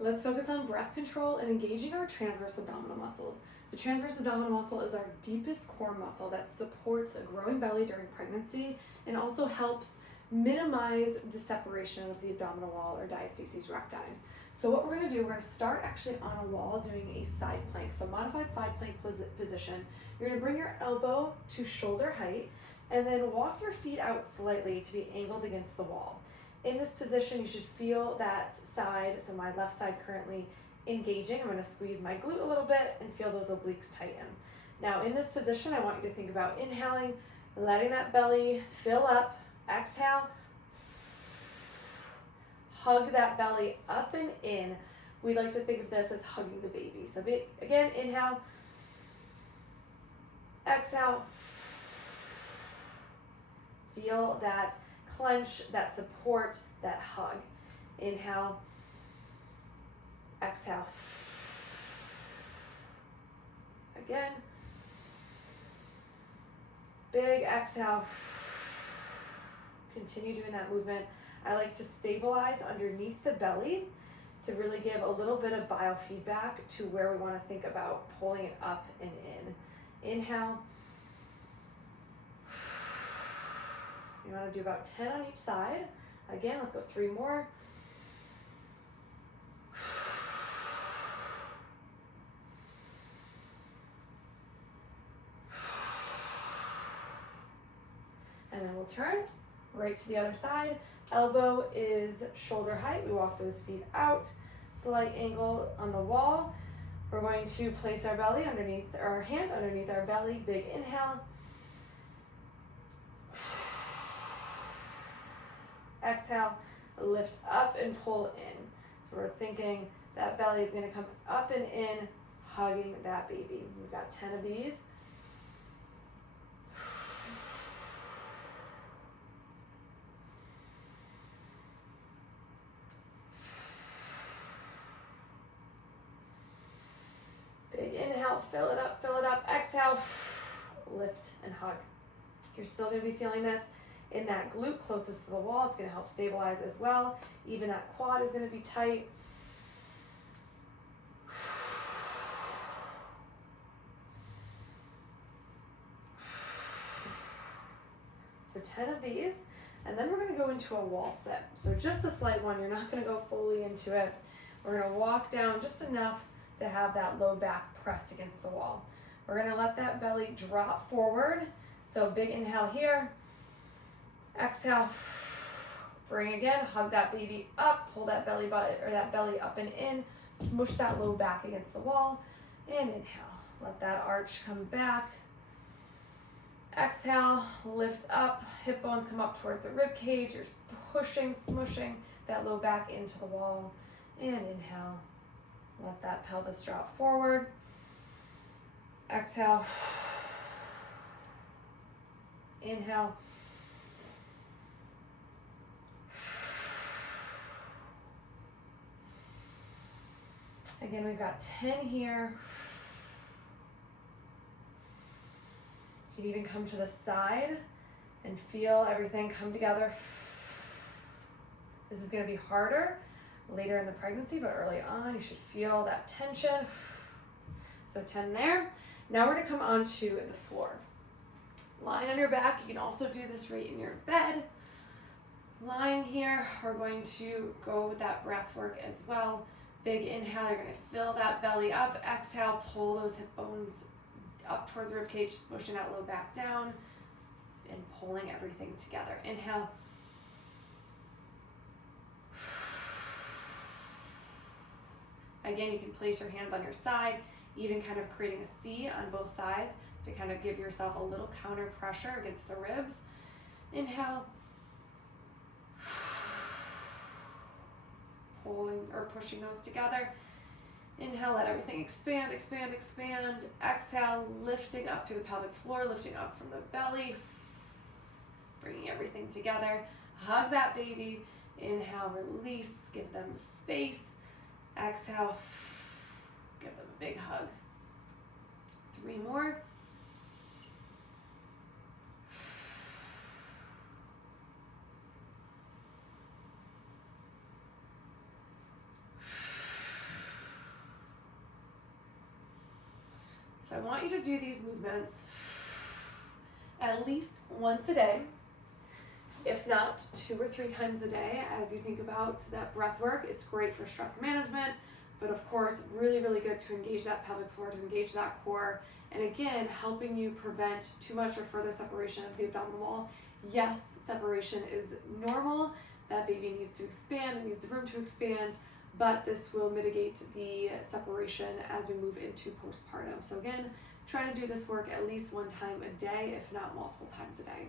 Let's focus on breath control and engaging our transverse abdominal muscles. The transverse abdominal muscle is our deepest core muscle that supports a growing belly during pregnancy and also helps minimize the separation of the abdominal wall or diastasis recti. So what we're going to do, we're going to start actually on a wall doing a side plank. So modified side plank position. You're going to bring your elbow to shoulder height and then walk your feet out slightly to be angled against the wall. In this position, you should feel that side, so my left side currently engaging. I'm going to squeeze my glute a little bit and feel those obliques tighten. Now in this position, I want you to think about inhaling, letting that belly fill up, exhale, hug that belly up and in. We like to think of this as hugging the baby. So again, inhale, exhale, feel that clench, that support, that hug. Inhale, exhale. Again, big exhale. Continue doing that movement. I like to stabilize underneath the belly to really give a little bit of biofeedback to where we want to think about pulling it up and in. Inhale. You want to do about 10 on each side. Again, let's go 3 more. And then we'll turn right to the other side. Elbow is shoulder height. We walk those feet out. Slight angle on the wall. We're going to place our belly underneath, our hand underneath our belly. Big inhale. Exhale, lift up and pull in. So we're thinking that belly is going to come up and in, hugging that baby. We've got 10 of these. Big inhale, fill it up, exhale, lift and hug. You're still going to be feeling this in that glute closest to the wall. It's going to help stabilize as well. Even that quad is going to be tight. So 10 of these, and then we're going to go into a wall sit. So just a slight one, you're not going to go fully into it. We're going to walk down just enough to have that low back pressed against the wall. We're going to let that belly drop forward. So big inhale here. Exhale, bring again, hug that baby up, pull that belly button or that belly up and in, smush that low back against the wall, and inhale. Let that arch come back. Exhale, lift up, hip bones come up towards the rib cage. You're pushing, smushing that low back into the wall, and inhale. Let that pelvis drop forward. Exhale. Inhale. Again, we've got 10 here. You can even come to the side and feel everything come together. This is going to be harder later in the pregnancy, but early on, you should feel that tension. So 10 there. Now we're going to come onto the floor. Lying on your back, you can also do this right in your bed. Lying here, we're going to go with that breath work as well. Big inhale, you're going to fill that belly up. Exhale, pull those hip bones up towards the rib cage, pushing that low back down and pulling everything together. Inhale. Again, you can place your hands on your side, even kind of creating a C on both sides to kind of give yourself a little counter pressure against the ribs. Inhale. Pulling or pushing those together. Inhale, let everything expand, expand, expand. Exhale, lifting up through the pelvic floor, lifting up from the belly. Bringing everything together. Hug that baby. Inhale, release, give them space. Exhale, give them a big hug. 3 more. So I want you to do these movements at least once a day, if not 2 or 3 times a day. As you think about that breath work, it's great for stress management, but of course, really, really good to engage that pelvic floor, to engage that core, and again, helping you prevent too much or further separation of the abdominal wall. Yes, separation is normal. That baby needs to expand, it needs room to expand, but this will mitigate the separation as we move into postpartum. So again, try to do this work at least 1 time a day, if not multiple times a day.